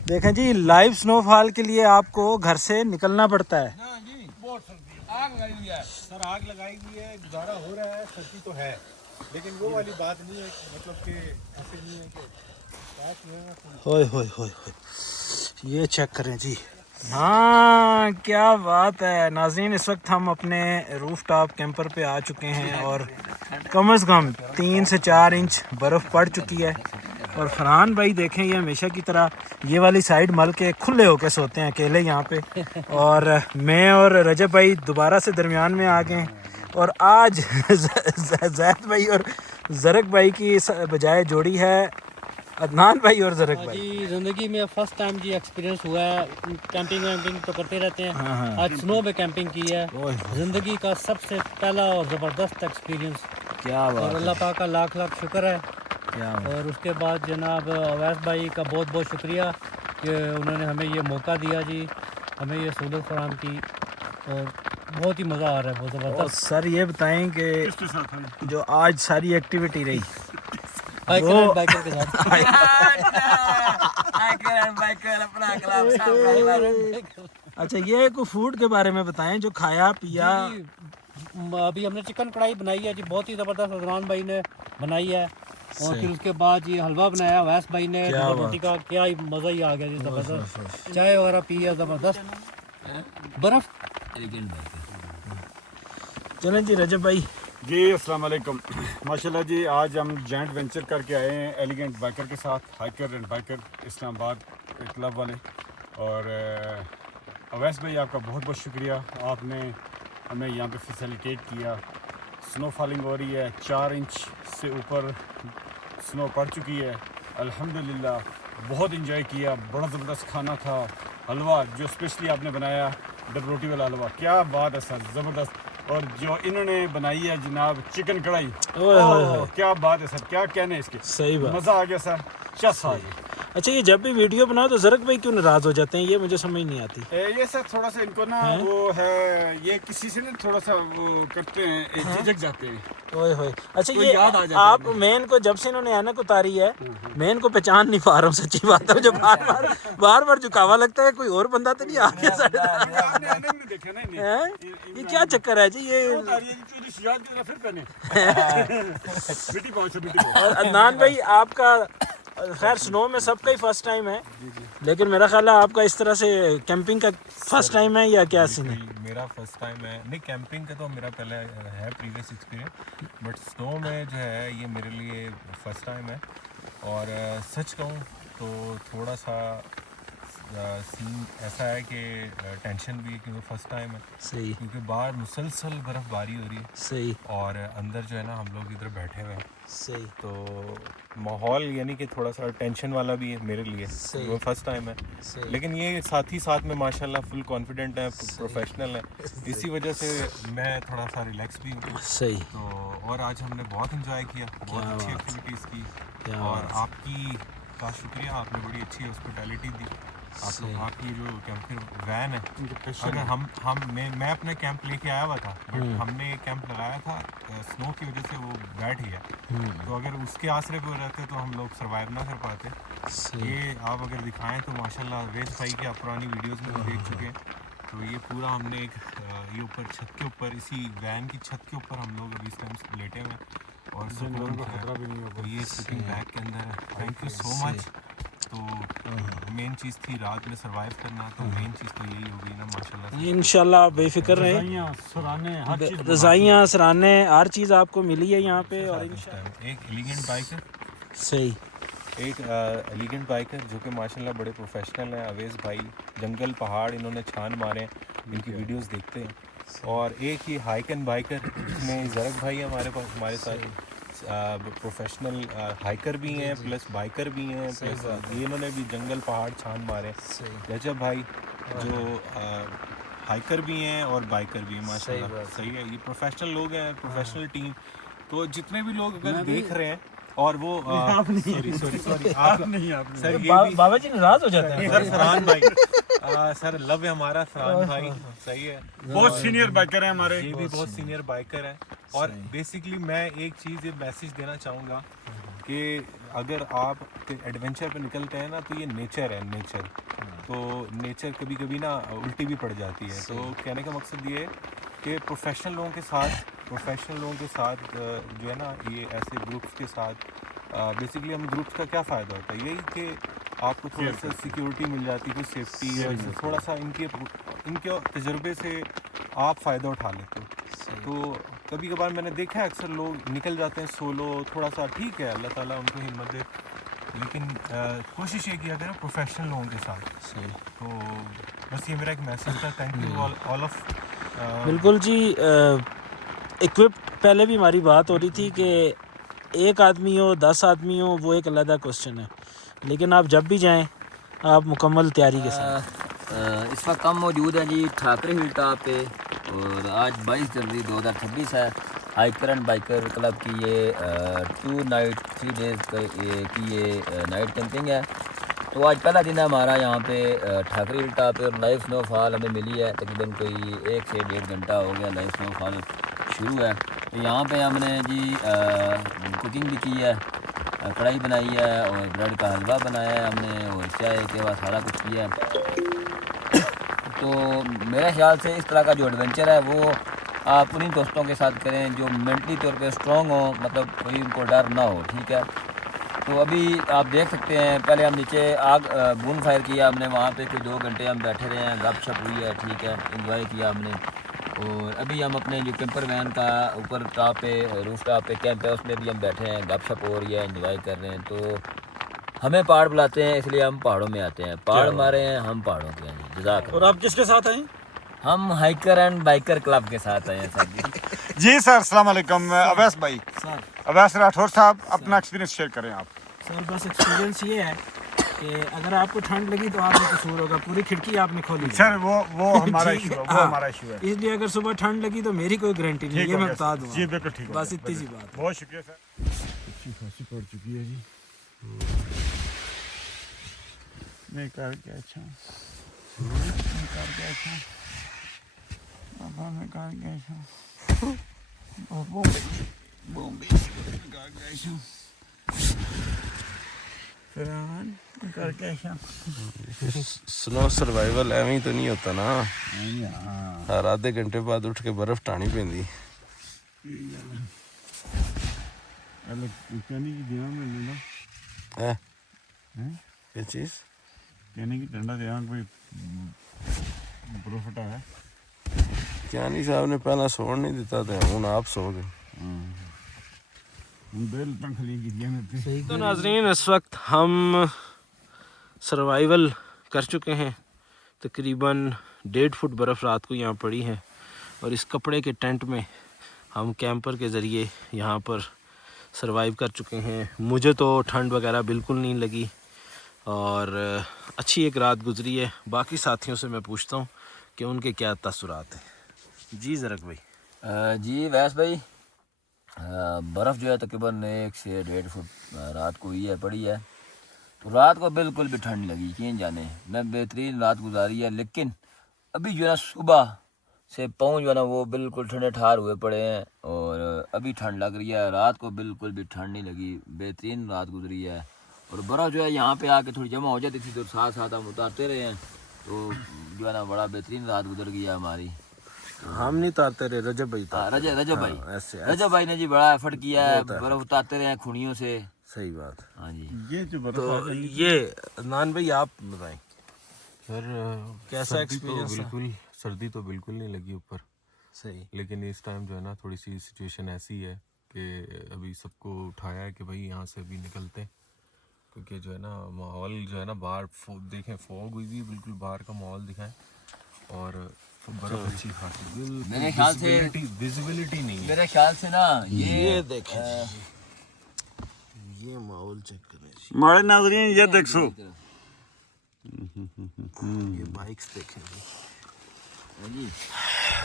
देखें जी, लाइव स्नोफॉल के लिए आपको घर से निकलना पड़ता है। आग लगाई हुई है सर, आग लगाई हुई है, गुजारा हो रहा है, सर्दी तो है, लेकिन वो वाली बात नहीं है, मतलब कि ऐसे नहीं है कि होय होय होय होय, ये चेक करें जी। हाँ क्या बात है नाज़रीन, इस वक्त हम अपने रूफ टॉप कैंपर पे आ चुके हैं और कम से कम 3 से 4 इंच बर्फ़ पड़ चुकी है। और फरहान भाई देखें, ये हमेशा की तरह ये वाली साइड मल के खुले होके सोते हैं अकेले यहाँ पे। और मैं और रजब भाई दोबारा से दरमियान में आ गए। और आज जैद भाई और जरक भाई की बजाय जोड़ी है अदनान भाई और जरक भाई। जी जिंदगी में फर्स्ट टाइम जी एक्सपीरियंस हुआ है, कैंपिंग वैम्पिंग तो करते रहते हैं। हाँ। आज स्नो में कैंपिंग की है, जिंदगी का सबसे पहला और ज़बरदस्त एक्सपीरियंस। क्या और बात अल्लाह पाक का लाख लाख शुक्र है। क्या और उसके बाद जनाब अवैस भाई का बहुत बहुत शुक्रिया कि उन्होंने हमें ये मौका दिया जी, हमें ये सहूलत फराहम की, और बहुत ही मज़ा आ रहा है, बहुत और ज़बरदस्त। सर ये बताएं कि जो आज सारी एक्टिविटी रही बाइकर एंड बाइकर के साथ अच्छा, ये को फूड के बारे में बताएं जो खाया पिया। जी, अभी हमने चिकन कढ़ाई बनाई है जी, बहुत ही ज़बरदस्त अदनान भाई ने बनाई है। और फिर उसके बाद ये हलवा बनाया अवैस भाई ने, रोटी का क्या ही मज़ा ही आ गया जी, ज़बरदस्त। चाय वगैरह पी है ज़बरदस्त, बर्फ़। चलें जी रजब भाई। जी अस्सलाम वालेकुम। माशाल्लाह जी, आज हम जॉइंट वेंचर करके आए हैं एलिगेंट बाइकर के साथ, hiker and biker Islamabad club वाले। और अवैस भाई आपका बहुत बहुत शुक्रिया, आपने हमें यहाँ पे फैसिलिटेट किया। स्नो फॉलिंग हो रही है, 4 इंच से ऊपर स्नो पड़ चुकी है अल्हम्दुलिल्लाह। बहुत इंजॉय किया, बड़ा ज़बरदस्त खाना था। हलवा जो स्पेशली आपने बनाया, डब रोटी वाला हलवा, क्या बात है सर, ज़बरदस्त। और जो इन्होंने बनाई है जनाब चिकन कढ़ाई, क्या बात है सर, क्या कहने इसके, सही बात, मज़ा आ गया सर, चस आ गया। अच्छा, ये जब भी वीडियो बनाओ तो जरक भाई क्यों नाराज हो जाते हैं, ये मुझे समझ नहीं आती। ये सर थोड़ा सा इनको ना वो है, ये किसी से ना थोड़ा सा वो करते हैं, झिझक जाते हैं। ओए होए। अच्छा, कोई ये याद आ जाता आप मेन को जब से इन्होंने ऐनक उतारी है, मेन को पहचान नहीं पा रहा हूँ, सच्ची बात है। मुझे बार बार झुकावा लगता है, कोई और बंदा तो नहीं आ गया साढ़े। देखा ना ये क्या चक्कर है जी? ये और अदनान भाई आपका खैर स्नो में सबका ही फर्स्ट टाइम है, लेकिन मेरा ख्याल है आपका इस तरह से कैंपिंग का फर्स्ट टाइम है या क्या सीन है? मेरा फर्स्ट टाइम है, नहीं कैंपिंग का तो मेरा पहले है प्रीवियस एक्सपीरियंस, बट स्नो में जो है ये मेरे लिए फर्स्ट टाइम है। और सच कहूँ तो थोड़ा सा सीन ऐसा है कि टेंशन भी है क्योंकि फर्स्ट टाइम है, सही क्योंकि बाहर मुसलसल बर्फ़बारी हो रही है सही और अंदर जो है ना हम लोग इधर बैठे हुए हैं, सही तो माहौल यानी कि थोड़ा सा टेंशन वाला भी है मेरे लिए, सही। वो फर्स्ट टाइम है। सही। लेकिन ये साथ ही साथ में माशाल्लाह फुल कॉन्फिडेंट है, प्रोफेशनल है, इसी वजह से मैं थोड़ा सा रिलैक्स भी हूँ। सही तो और आज हमने बहुत इंजॉय किया, बहुत अच्छी बात। एक्टिविटीज़ की क्या और बात। आपकी का शुक्रिया, आपने बड़ी अच्छी हॉस्पिटैलिटी दी। आप लोग आपकी जो कैंपिंग वैन है, अगर मैं अपने कैंप लेके आया हुआ था, बट हमने एक कैंप लगाया था, स्नो की वजह से वो बैठ गया, तो अगर उसके आसरे पे रहते तो हम लोग सर्वाइव ना कर पाते। सही ये आप अगर दिखाएं तो माशाल्लाह अवैस भाई की आप पुरानी वीडियोस में भी देख चुके हैं, तो ये पूरा हमने एक ये ऊपर छत के ऊपर, इसी वैन की छत के ऊपर हम लोग अभी इस टाइम लेटे हुए हैं और सुकून का खतरा भी नहीं होगा। ये स्लीपिंग बैग के अंदर है। Thank you so much. तो मेन चीज़ थी रात में सरवाइव करना, तो मेन चीज़ तो यही हो गई ना माशाल्लाह से। इंशाल्लाह आप बेफिक्र रहें, रज़ाइयाँ सराहने हर चीज़ आपको मिली है यहाँ पे। और एक एलिगेंट बाइकर, सही एक एलिगेंट बाइकर जो कि माशाल्लाह बड़े प्रोफेशनल हैं, अवैस भाई, जंगल पहाड़ इन्होंने छान मारे हैं, इनकी वीडियोस देखते हैं। और एक ही हाइक एंड बाइकर में जरक भाई हमारे पास, हमारे साथ प्रोफेशनल हाइकर भी हैं प्लस बाइकर भी हैं, प्लस ये इन्होंने भी जंगल पहाड़ छान मारे। रजब भाई जो हाइकर भी हैं और बाइकर भी हैं, माशाल्लाह सही है। ये प्रोफेशनल लोग हैं, प्रोफेशनल टीम। तो जितने भी लोग अगर देख रहे हैं और वो सॉरी आप नहीं, आप सर ये भी बाबा जी नाराज हो जाते हैं। सर फरहान भाई, सर लव है हमारा फरहान भाई, सही है, बहुत सीनियर बाइकर है हमारे, ये भी बहुत सीनियर बाइकर है। और बेसिकली मैं एक चीज़ ये मैसेज देना चाहूँगा कि अगर आप एडवेंचर पे निकलते हैं ना, तो ये नेचर है, नेचर, तो नेचर कभी कभी ना उल्टी भी पड़ जाती है। तो कहने का मकसद ये है कि प्रोफेशनल लोगों के साथ जो है ना, ये ऐसे ग्रुप्स के साथ बेसिकली हम ग्रुप्स का क्या फ़ायदा होता है, यही कि आपको थोड़ा सा सिक्योरिटी मिल जाती है, कुछ सेफ्टी है, थोड़ा सा इनके तजुर्बे से आप फ़ायदा उठा लेते हो। तो कभी कभार मैंने देखा है अक्सर लोग निकल जाते हैं सोलो, थोड़ा सा ठीक है, अल्लाह ताला उनको हिम्मत दे, लेकिन कोशिश ये किया करें प्रोफेशनल लोगों के साथ। तो बस ये मेरा एक मैसेज था। Thank you all of. बिल्कुल जी। इक्विप पहले भी हमारी बात हो रही थी कि एक आदमी हो 10 आदमी हो वो एक अलग क्वेश्चन है, लेकिन आप जब भी जाएं आप मुकम्मल तैयारी के साथ। इस वक्त हम मौजूद हैं जी ठाकरे हिल टॉप पे, और आज 22 जनवरी 2026 है। हाइकर एंड बाइकर क्लब की ये 2 नाइट 3 डेज़ की ये नाइट कैंपिंग है। तो आज पहला दिन है हमारा यहाँ पे ठाकरे हिल टॉप पे, और लाइव स्नोफॉल हमें मिली है, तकरीबन कोई 1 से 1.5 घंटा हो गया लाइव स्नोफॉल शुरू है। तो यहाँ पे हमने जी कुकिंग भी की है, कढ़ाई बनाई है और ब्रेड का हलवा बनाया है हमने, और चाय के बाद सारा कुछ किया है। तो मेरे ख्याल से इस तरह का जो एडवेंचर है वो आप उन्हीं दोस्तों के साथ करें जो मेंटली तौर पे स्ट्रॉन्ग हो, मतलब कोई उनको डर ना हो, ठीक है। तो अभी आप देख सकते हैं, पहले हम नीचे आग बून फायर किया हमने, वहाँ पे कोई 2 घंटे हम बैठे रहे हैं, गपशप हुई है, ठीक है, एंजॉय किया हमने। और अभी हम अपने जो कैंपर वैन का ऊपर टॉप पे रूफ टॉप पे कैंप है उसमें भी हम बैठे हैं, गपशप हो रही है, एंजॉय कर रहे हैं। तो हमें पहाड़ बुलाते हैं इसलिए हम पहाड़ों में आते हैं, पहाड़ हमारे हैं, हम पहाड़ों के हैं। जज़ाक। और आप किसके साथ आए? हम हाइकर एंड बाइकर क्लब के साथ आए हैं सर जी। जी सर, अस्सलाम वालेकुम। अवैस भाई, सर अवैस राठौर साहब, अपना एक्सपीरियंस शेयर करें आप। सर बस एक्सपीरियंस ये है कि अगर आपको ठंड लगी तो आपको कसूर होगा, पूरी खिड़की आपने खोली सर वो हमारा इशू है, वो हमारा इशू है, इसलिए अगर सुबह ठंड लगी तो मेरी कोई गारंटी नहीं है, ये मैं बता दूँ। जी बिल्कुल ठीक, बस इतनी सी बात। बहुत शुक्रिया सर। अच्छी खासी पड़ चुकी है जी। मैं कर क्या अच्छा, स्नो सर्वाइवल एवं ही तो नहीं होता ना, हर आधे घंटे बाद उठ के बर्फ टाणी पैंदी है। क्या चीज़ कहने की ठंडा देना कोई बर्फ है। ज्ञानी साहब ने पहला सोन नहीं दिता तो हूँ आप सो गए। तो नाजरीन, इस वक्त हम सर्वाइवल कर चुके हैं। तकरीबन 1.5 फुट बर्फ़ रात को यहाँ पड़ी है और इस कपड़े के टेंट में हम कैंपर के ज़रिए यहाँ पर सरवाइव कर चुके हैं। मुझे तो ठंड वगैरह बिल्कुल नहीं लगी और अच्छी एक रात गुजरी है। बाकी साथियों से मैं पूछता हूँ कि उनके क्या तसुरात हैं। जी ज़रक भाई। जी वैस भाई, बर्फ़ जो है तकरीबन 1 से 1.5 फुट रात को ही है पड़ी है। तो रात को बिल्कुल भी ठंड लगी, कहीं जाने मैं बेहतरीन रात गुजारी है। लेकिन अभी जो है ना सुबह से पाँव जो है ना वो बिल्कुल ठंडे ठार हुए पड़े हैं और अभी ठंड लग रही है। रात को बिल्कुल भी ठंड नहीं लगी, बेहतरीन रात गुजरी है। और बर्फ़ जो है यहाँ पे आके थोड़ी जमा हो जाती थी तो साथ साथ हम उतारते रहे हैं, तो जो है ना बड़ा बेहतरीन रात गुजर गई है हमारी। हम नहीं उतारते रहे, रजब भाई रजब भाई, ऐसे रजब भाई ने जी बड़ा एफर्ट किया है, बर्फ़ उतारते रहे हैं खुनियों से। सही बात। हाँ जी। ये जो बर्फ तो ये अदनान भाई आप बताएं सर कैसा सर्दी एक्सपीरियंस तो बिल्कुल सर्दी तो बिल्कुल नहीं लगी ऊपर। सही। लेकिन इस टाइम जो है ना थोड़ी सी सिचुएशन ऐसी है कि अभी सबको उठाया है कि भाई यहाँ से अभी निकलते हैं, क्योंकि जो है ना माहौल जो है ना बाहर देखें फॉग हुई हुई बिल्कुल बाहर का माहौल दिखाएं और बर्फ अच्छी खासी मेरे ख्याल से विजिबिलिटी नहीं है। मेरे ख्याल से ना ये देखें ये माहौल चेक करें जी। मारे नाज़रीन ये देखो, ये बाइक्स देखें जी। हाँ जी।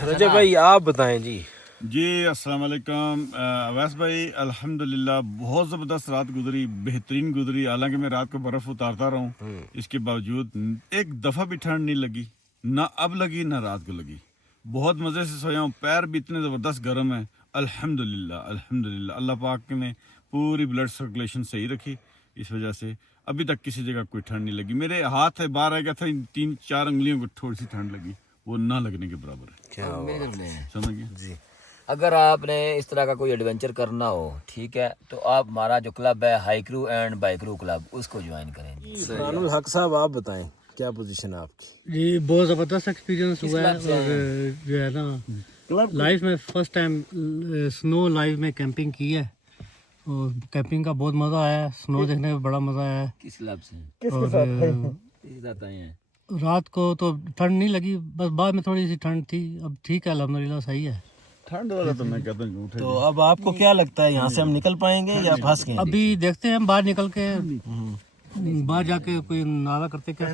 रजब भाई आप बताएं जी। जी अस्सलाम वालेकुम अवैस भाई, अल्हम्दुलिल्लाह बहुत ज़बरदस्त रात गुजरी, बेहतरीन गुजरी। हालांकि मैं रात को बर्फ़ उतारता रहा हूँ, इसके बावजूद एक दफ़ा भी ठंड नहीं लगी, ना अब लगी ना रात को लगी। बहुत मज़े से सोया हूँ, पैर भी इतने ज़बरदस्त गर्म है। अल्हम्दुलिल्लाह अल्हम्दुलिल्लाह, अल्लाह पाक ने पूरी ब्लड सर्कुलेशन सही रखी, इस वजह से अभी तक किसी जगह कोई ठंड नहीं लगी। मेरे हाथ है बाहर आ गया था, 3-4 उंगलियों को थोड़ी सी ठंड लगी, वो ना लगने के बराबर है। क्या समझ गए जी। अगर आपने इस तरह का कोई एडवेंचर करना हो, ठीक है, तो आप हमारा जो क्लब है हाइक्रू एंड बाइक्रू क्लब, उसको ज्वाइन करें। फरहानुल हक साहब आप बताएं क्या पोजीशन है आपकी। जी बहुत ज़बरदस्त एक्सपीरियंस हुआ है और जो है ना लाइफ में फर्स्ट टाइम स्नो लाइफ में कैंपिंग की है और कैंपिंग का बहुत मज़ा आया, स्नो देखने में बड़ा मज़ा आया। किस क्लब से? और साथ आए हैं। रात को तो ठंड नहीं लगी, बस बाद में थोड़ी सी ठंड थी, अब ठीक है अल्हम्दुलिल्लाह सही है। ठंड वाला तो मैं कहता हूँ झूठ है। तो अब आपको क्या लगता है यहाँ से हम निकल पाएंगे या फंस गए? अभी देखते हैं बाहर निकल के बाहर जाके कोई नाला करते क्या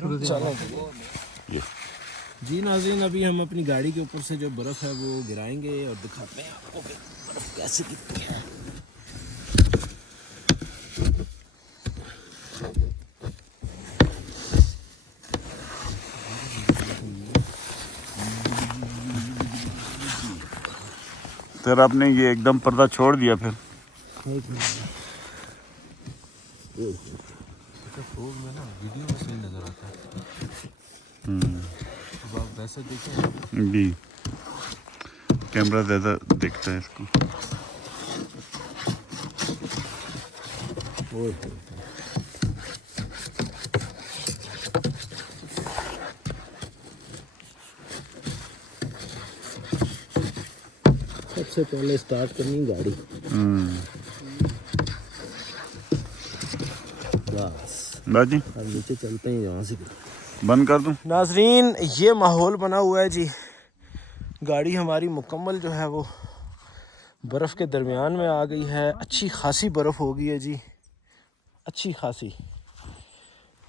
जी नाज़रीन, अभी हम अपनी गाड़ी के ऊपर से जो बर्फ़ है वो गिराएंगे और दिखाते हैं आपको कि बर्फ़ कैसे गिरती है। सर आपने ये एकदम पर्दा छोड़ दिया फिर। फोग में ना वीडियो में सही नजर आता है। अब आप वैसे देखें जी, कैमरा ज़्यादा दिखता है इसको। सबसे पहले स्टार्ट करनी गाड़ी। बस बाजी अब नीचे चलते हैं, यहाँ से बंद कर दूं। नाज़रीन ये माहौल बना हुआ है जी। गाड़ी हमारी मुकम्मल जो है वो बर्फ़ के दरमियान में आ गई है। अच्छी खासी बर्फ़ हो गई है जी, अच्छी खासी।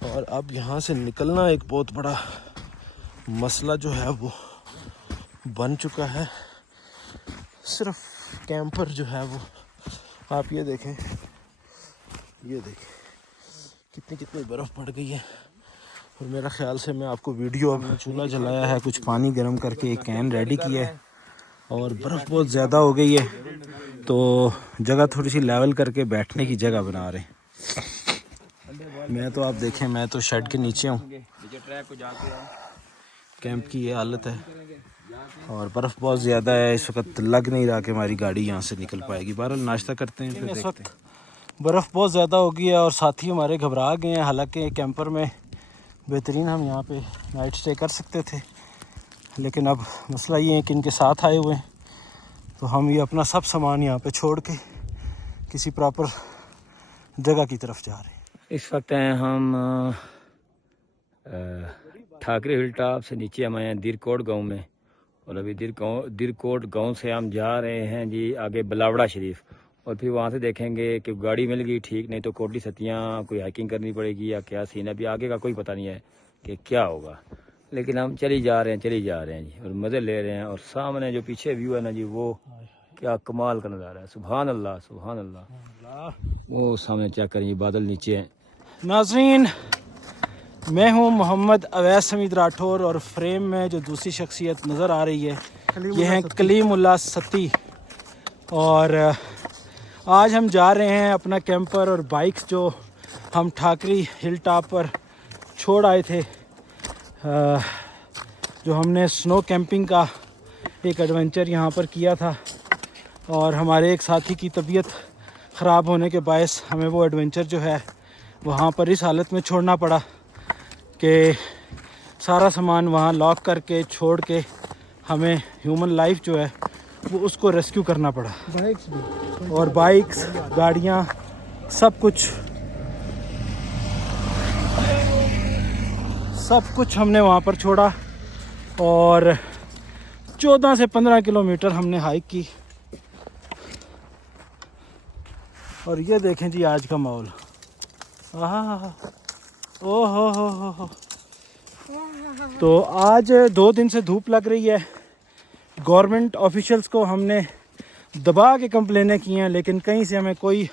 और अब यहाँ से निकलना एक बहुत बड़ा मसला जो है वो बन चुका है। सिर्फ कैंपर जो है वो आप ये देखें कितनी कितनी बर्फ़ पड़ गई है। और मेरा ख्याल से मैं आपको वीडियो, अब चूल्हा जलाया है, कुछ पानी गर्म करके एक कैन रेडी किया है और बर्फ़ बहुत ज़्यादा हो गई है तो जगह थोड़ी सी लेवल करके बैठने की जगह बना रहे हैं। मैं तो आप देखें, मैं तो शेड के नीचे हूँ। कैंप की ये हालत है और बर्फ़ बहुत ज़्यादा है, इस वक्त लग नहीं रहा कि हमारी गाड़ी यहाँ से निकल पाएगी। बहरहाल नाश्ता करते हैं, फिर देखते हैं। बर्फ़ बहुत ज़्यादा हो गई है और साथी हमारे घबरा गए हैं। हालांकि कैंपर में बेहतरीन हम यहाँ पे नाइट स्टे कर सकते थे, लेकिन अब मसला ये है कि इनके साथ आए हुए हैं तो हम ये अपना सब सामान यहाँ पे छोड़ के किसी प्रॉपर जगह की तरफ जा रहे हैं। इस वक्त हैं हम ठाकरे हिल टॉप से नीचे हम आए हैं दिरकोट गांव में, और अभी दिरकोट गांव से हम जा रहे हैं जी आगे बलावड़ा शरीफ, और फिर वहाँ से देखेंगे कि गाड़ी मिल गई ठीक, नहीं तो कोटली सतियाँ कोई हाइकिंग करनी पड़ेगी या क्या सीन है, अभी आगे का कोई पता नहीं है कि क्या होगा, लेकिन हम चली जा रहे हैं जी, और मज़े ले रहे हैं। और सामने जो पीछे व्यू है ना जी, वो क्या कमाल का नज़ारा है, सुभान अल्लाह सुभान अल्लाह। वो सामने चेक करें जी, बादल नीचे हैं। नाज़रीन, मैं हूं मोहम्मद अवैस हमीद राठौर, और फ्रेम में जो दूसरी शख्सियत नज़र आ रही है ये हैं कलीमुल्लाह सती। और आज हम जा रहे हैं अपना कैंपर और बाइक्स जो हम ठाकरी हिल टॉप पर छोड़ आए थे, जो हमने स्नो कैंपिंग का एक एडवेंचर यहाँ पर किया था, और हमारे एक साथी की तबीयत ख़राब होने के बायस हमें वो एडवेंचर जो है वहाँ पर इस हालत में छोड़ना पड़ा कि सारा सामान वहाँ लॉक करके छोड़ के हमें ह्यूमन लाइफ जो है वो उसको रेस्क्यू करना पड़ा। बाइक्स भी, और बाइक्स, गाड़ियाँ, सब कुछ हमने वहाँ पर छोड़ा, और 14 से 15 किलोमीटर हमने हाइक की। और ये देखें जी आज का माहौल, ओ हो। तो आज 2 दिन से धूप लग रही है। गवर्नमेंट ऑफिशियल्स को हमने दबा के कंप्लेनें की हैं, लेकिन कहीं से हमें कोई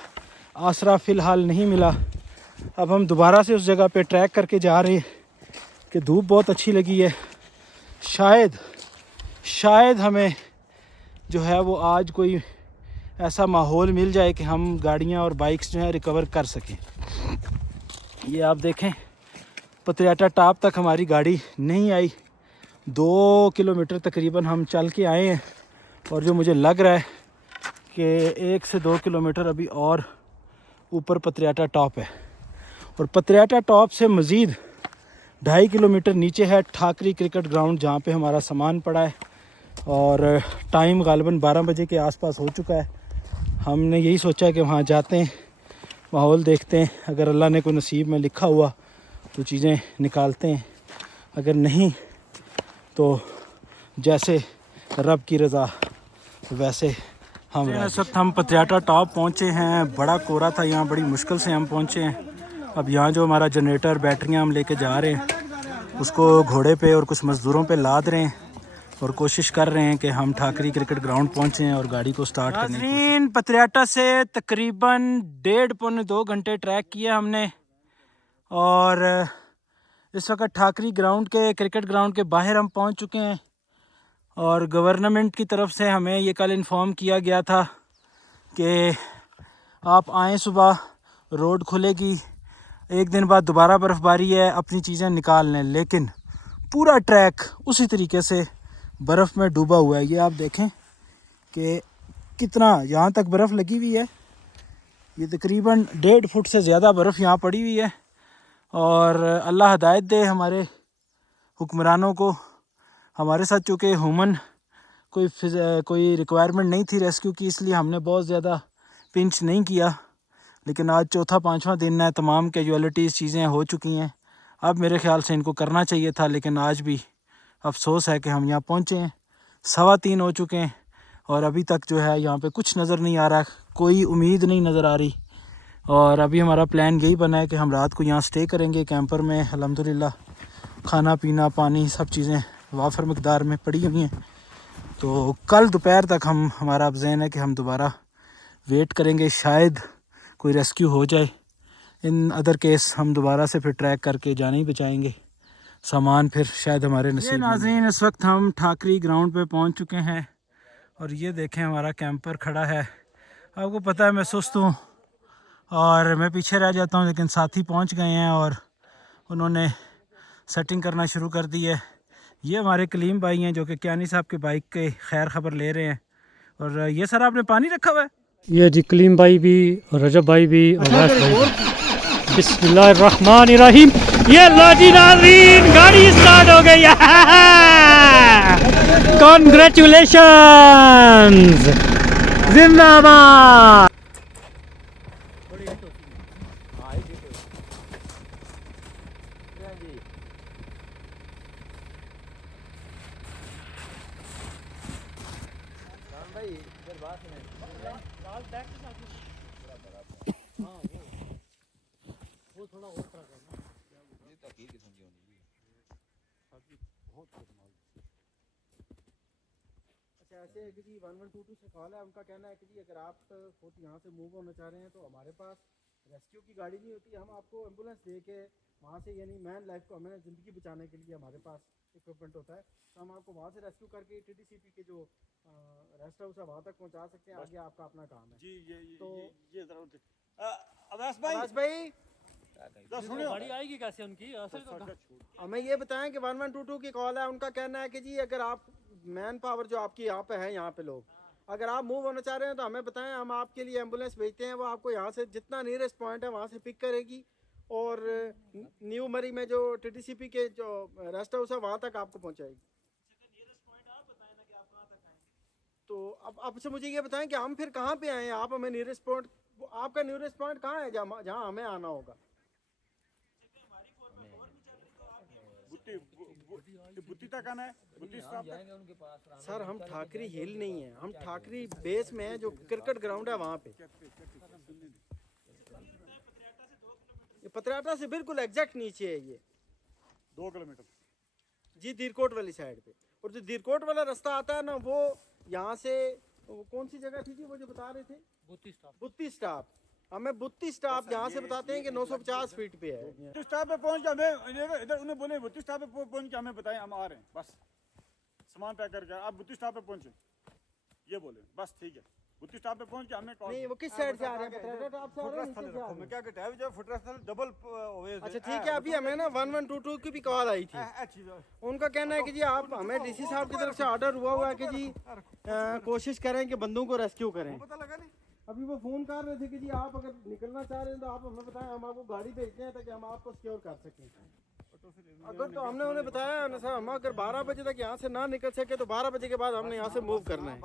आसरा फ़िलहाल नहीं मिला। अब हम दोबारा से उस जगह पे ट्रैक करके जा रहे हैं कि धूप बहुत अच्छी लगी है, शायद हमें जो है वो आज कोई ऐसा माहौल मिल जाए कि हम गाड़ियाँ और बाइक्स जो है रिकवर कर सकें। ये आप देखें, पतरियाटा टॉप तक हमारी गाड़ी नहीं आई, 2 किलोमीटर तकरीबन हम चल के आए हैं, और जो मुझे लग रहा है कि 1 से 2 किलोमीटर अभी और ऊपर पतरियाटा टॉप है। और पतरियाटा टॉप से मज़ीद 2.5 किलोमीटर नीचे है ठाकरी क्रिकेट ग्राउंड, जहाँ पे हमारा सामान पड़ा है, और टाइम गालिबन 12 बजे के आसपास हो चुका है। हमने यही सोचा है कि वहाँ जाते हैं, माहौल देखते हैं, अगर अल्लाह ने कोई नसीब में लिखा हुआ तो चीज़ें निकालते हैं, अगर नहीं तो जैसे रब की रज़ा वैसे हम। इस वक्त हम पतरियाटा टॉप पहुँचे हैं, बड़ा कोहरा था यहाँ, बड़ी मुश्किल से हम पहुँचे हैं। अब यहाँ जो हमारा जनरेटर, बैटरियाँ हम लेके जा रहे हैं, उसको घोड़े पे और कुछ मज़दूरों पे लाद रहे हैं, और कोशिश कर रहे हैं कि हम ठाकरी क्रिकेट ग्राउंड पहुँचे हैं और गाड़ी को स्टार्ट करने की। पतरियाटा से तकरीबन 1.5-2 घंटे ट्रैक किया हमने, और इस वक्त ठाकरी ग्राउंड के क्रिकेट ग्राउंड के बाहर हम पहुंच चुके हैं। और गवर्नमेंट की तरफ से हमें ये कल इन्फॉर्म किया गया था कि आप आएँ सुबह, रोड खुलेगी, 1 दिन बाद दोबारा बर्फ़बारी है, अपनी चीज़ें निकाल लें। लेकिन पूरा ट्रैक उसी तरीके से बर्फ़ में डूबा हुआ है। ये आप देखें कि कितना यहाँ तक बर्फ़ लगी हुई है, ये तकरीबन 1.5 फुट से ज़्यादा बर्फ़ यहाँ पड़ी हुई है। और अल्लाह हदायत दे हमारे हुक्मरानों को। हमारे साथ चूँकि ह्यूमन कोई रिक्वायरमेंट नहीं थी रेस्क्यू की, इसलिए हमने बहुत ज़्यादा पिंच नहीं किया। लेकिन आज 4था-5वां दिन है, तमाम कैजुअलिटीज़ चीज़ें हो चुकी हैं। अब मेरे ख़्याल से इनको करना चाहिए था, लेकिन आज भी अफसोस है कि हम यहाँ पहुँचे हैं। 3:15 हो चुके हैं और अभी तक जो है यहाँ पे कुछ नज़र नहीं आ रहा, कोई उम्मीद नहीं नज़र आ रही। और अभी हमारा प्लान यही बना है कि हम रात को यहाँ स्टे करेंगे कैंपर में। अल्हम्दुलिल्लाह खाना पीना पानी सब चीज़ें वाफर मकदार में पड़ी हुई हैं। तो कल दोपहर तक हमारा अब ज़हन है कि हम दोबारा वेट करेंगे, शायद कोई रेस्क्यू हो जाए। इन अदर केस हम दोबारा से फिर ट्रैक करके जाने ही बचाएंगे, सामान फिर शायद हमारे नसीब। नाज़रीन, इस वक्त हम ठाकरी ग्राउंड पे पहुंच चुके हैं और ये देखें हमारा कैंपर खड़ा है। आपको पता है मैं सुस्त हूँ और मैं पीछे रह जाता हूँ, लेकिन साथी पहुंच गए हैं और उन्होंने सेटिंग करना शुरू कर दी है। ये हमारे कलीम भाई हैं जो कि कियानी साहब के बाइक के खैर खबर ले रहे हैं। और ये सर आपने पानी रखा हुआ है? ये जी कलीम भाई भी और रजब भाई भी और वैस भाई। बिस्मिल्लाहिर्रहमानिर्रहीम। ये लो जी नाज़रीन, गाड़ी स्टार्ट हो गई है। कॉन्ग्रेचुलेशंस, जिंदाबाद। लाल टैग के साथ हाँ वो थोड़ा और तरह का ना ये तकीर किस्म की होनी अच्छा ऐसे है कि जी 1122 से कॉल है, उनका कहना है कि जी अगर आप खुद यहाँ से मूव होना चाह रहे हैं तो हमारे पास रेस्क्यू की गाड़ी नहीं होती, हम आपको एम्बुलेंस दे के वहाँ से यानी मैन लाइफ को हमें ज़िंदगी बचाने के लिए हमारे पास इक्विपमेंट होता है, तो हम आपको वहाँ से रेस्क्यू करके TTCP के जो रेस्ट हाउस है वहाँ तक पहुँचा सकते हैं। आगे आपका अपना काम है जी तो ये अवैस भाई तो गाड़ी आएगी कैसे उनकी असल तो हमें ये बताएं कि 1122 की कॉल है, उनका कहना है कि जी अगर आप मैन पावर जो आपकी यहाँ पे है, यहाँ पे लोग अगर आप मूव होना चाह रहे हैं तो हमें बताएं, हम आपके लिए एम्बुलेंस भेजते हैं, वो आपको यहाँ से जितना नियरेस्ट पॉइंट है वहाँ से पिक करेगी और न्यू मरी में जो TTCP के जो रेस्ट हाउस है वहाँ तक आपको पहुँचाएगी। तो अब आपसे मुझे ये बताएं कि हम फिर कहाँ पे आए हैं, आप हमें नियरेस्ट पॉइंट, आपका नियरेस्ट पॉइंट कहाँ है जहाँ हमें आना होगा? बुत्ती तक आना है, बुत्ती स्टॉप तक। उनके पास सर हम ठाकरी हिल नहीं है, हम ठाकरी बेस में है जो क्रिकेट ग्राउंड है वहाँ पे। ये पतराटा से बिल्कुल एग्जैक्ट नीचे है ये 2 किलोमीटर जी, दीरकोट वाली साइड पे। और जो दीरकोट वाला रास्ता आता है ना वो यहाँ से वो कौन सी जगह थी जी वो जो बता रहे थे? बुत्ती स्टॉप। हमें बुत्ती स्टॉप यहाँ से बताते हैं कि 950 फीट पे है। बुत्ती स्टॉप पे पहुंच के हमें इधर उन्हें बोले बुत्ती स्टॉप पे पहुंच के हमें बताएं हम आ रहे हैं, बस सामान पैक करके आप बुत्ती स्टॉप पे पहुंचे, ये बोले बस ठीक है। बुत्ती स्टॉप पे पहुंच के हमें कॉल नहीं वो किस साइड से आ रहे हैं? पतराटा टॉप से आ रहे हैं, नीचे से आ रहे मैं हैं? क्या कहता है जो फुटरेस्ट डबल अच्छा ठीक है, अभी हमें ना 1122 की भी कॉल आई थी, उनका कहना है कि जी आप हमें DC साहब की तरफ से ऑर्डर हुआ है कि जी कोशिश करें कि बंदों को रेस्क्यू करें। पता लगा नहीं अभी वो फोन कर रहे थे कि जी आप अगर निकलना चाह रहे हैं तो आप हमें बताएं, हम आपको गाड़ी भेजते हैं ताकि हम आपको सिक्योर कर सकें। अगर तो हमने उन्हें बताया ना सर, हम अगर 12 बजे तक यहाँ से ना निकल सके तो 12 बजे के बाद हमने यहाँ से मूव करना है,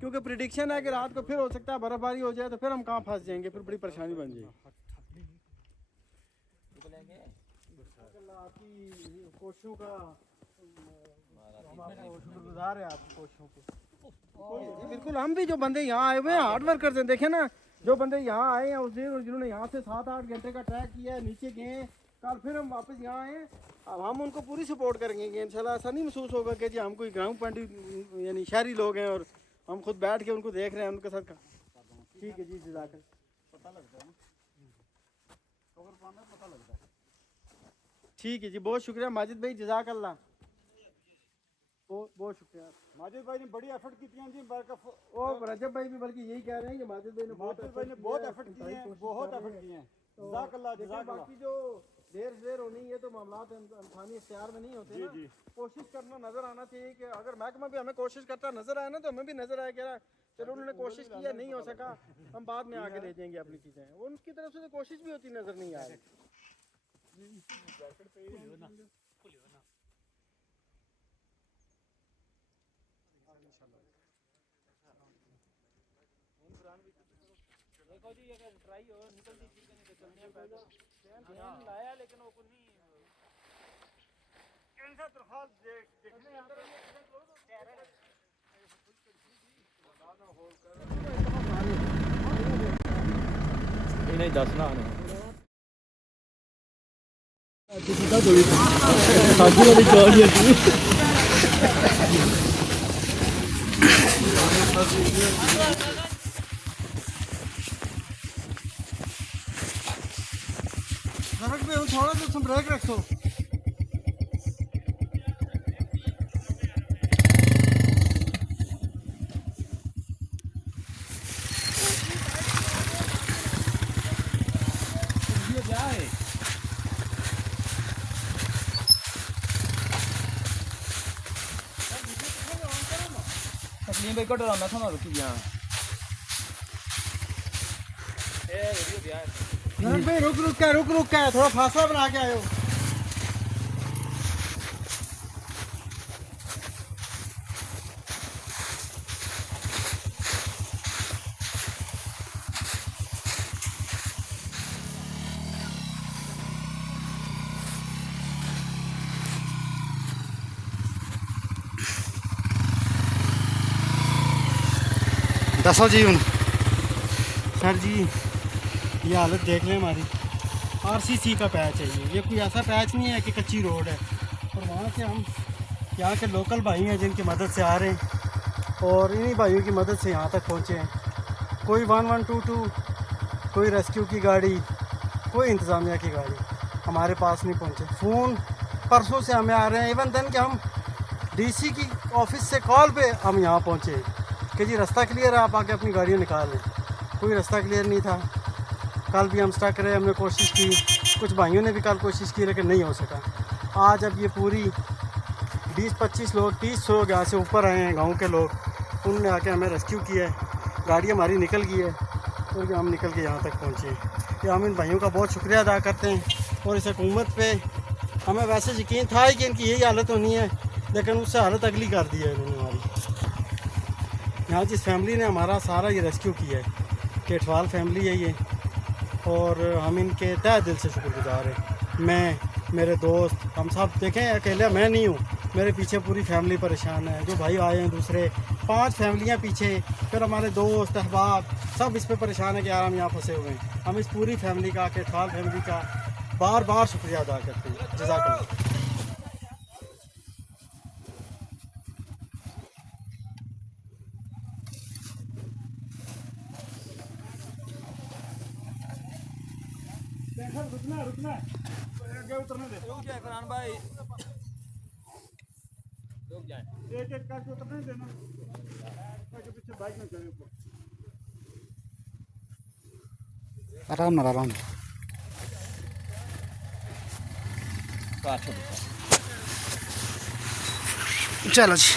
क्योंकि प्रिडिक्शन है कि रात को फिर हो सकता है बर्फबारी हो जाए तो फिर हम कहाँ फंस जाएंगे, फिर बड़ी परेशानी बन जाएगी। आपकी कोशिशों का हम आपको शुक्रगुजार है, आपकी कोशिशों के। जी बिल्कुल, हम भी जो बंदे यहाँ आए हुए हैं हार्ड वर्कर्स हैं, देखे ना जो बंदे यहाँ आए हैं उस दिन और जिन्होंने यहाँ से 7-8 घंटे का ट्रैक किया है, नीचे गए हैं, कल फिर हम वापस यहाँ आए हैं। अब हम उनको पूरी सपोर्ट करेंगे इंशाल्लाह। ऐसा नहीं महसूस होगा कि जी हम कोई ग्राउंड पॉइंट यानी शहरी लोग हैं और हम खुद बैठ के उनको देख रहे हैं उनके साथ। ठीक है जी, जज़ाकल्लाह। पता लगता है ना कवर पाना पता लगता है। ठीक है जी, बहुत शुक्रिया माजिद भाई, जज़ाकल्लाह, बहुत शुक्रिया। माजिद भाई ने बड़ी एफर्ट की थी जी, ओ रजब भाई भी बल्कि यही कह रहे हैं कि माजिद भाई ने बहुत एफर्ट किए हैं, बहुत एफर्ट किए हैं। जज़ाकल्लाह जज़ाकल्लाह। बाकी जो देर होनी है तो मामलात इंसानी इख्तियार में नहीं होते ना। कोशिश करना नजर आना चाहिए कि अगर महकमा भी हमें कोशिश करता नजर आए ना तो हमें भी नजर आए कि चलो उन्होंने कोशिश की है, नहीं हो सका हम बाद में आके ले जाएंगे अपनी चीजें। वो उनकी तरफ से तो कोशिश भी होती नजर नहीं आ रही। देखो जी अगर ट्राई हो निकल दी चीजें नहीं तो चलने हैं पैदल। चैन लाया लेकिन वो कुछ नहीं कैसा दरखास्त देखने अंदर इन्हें दसना नहीं। सड़क पे थोड़ा सा ब्रेक रखो। ये क्या है? तकलीफ एक डराना था ना रुकी यहाँ रुक के थोड़ा फासला बना के आयो। दसो जी हूँ सर जी, ये हालत देख लें हमारी। आरसीसी का पैच है ये कोई ऐसा पैच नहीं है कि कच्ची रोड है। और वहाँ से हम यहाँ के लोकल भाई हैं जिनकी मदद से आ रहे हैं और इन्हीं भाइयों की मदद से यहाँ तक पहुँचे हैं। कोई 1122, कोई रेस्क्यू की गाड़ी, कोई इंतज़ामिया की गाड़ी हमारे पास नहीं पहुँचे। फ़ोन परसों से हमें आ रहे हैं, इवन देन कि हम डीसी की ऑफिस से कॉल पे हम यहाँ पहुँचे कि जी रास्ता क्लियर है, आप आके अपनी गाड़ियाँ निकाल लें। कोई रास्ता क्लियर नहीं था। कल भी हम स्टक रहे, हमने कोशिश की, कुछ भाइयों ने भी कल कोशिश की लेकिन नहीं हो सका। आज अब ये पूरी 20-25 लोग 30 लोग यहाँ से ऊपर आए हैं, गांव के लोग, उन्होंने आके हमें रेस्क्यू किया है। गाड़ी हमारी निकल गई है और हम निकल के यहाँ तक पहुँचे। ये हम इन भाइयों का बहुत शुक्रिया अदा करते हैं। और इस हुकूमत पे हमें वैसे यकीन था ही कि इनकी यही हालत होनी है, लेकिन उससे हालत अगली कर दी है इन्होंने हमारी। यहाँ जिस फैमिली ने हमारा सारा ये रेस्क्यू किया है, केठवाल फैमिली है ये, और हम इनके तहे दिल से शुक्रगुजार हैं। मैं, मेरे दोस्त, हम सब देखें, अकेला मैं नहीं हूँ, मेरे पीछे पूरी फैमिली परेशान है। जो भाई आए हैं दूसरे 5 फैमिलियाँ पीछे, फिर हमारे दोस्त अहबाब सब इस पे परेशान है कि यार हम यहाँ फंसे हुए हैं। हम इस पूरी फैमिली का, केठवाल फैमिली का बार बार शुक्रिया अदा करते हैं। जज़ाकल्लाह। आराम आराम। चलो जी।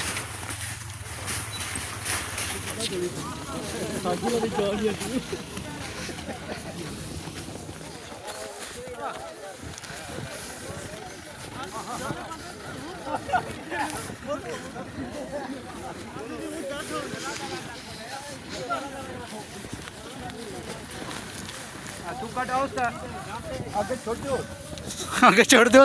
आगे छोड़ दो।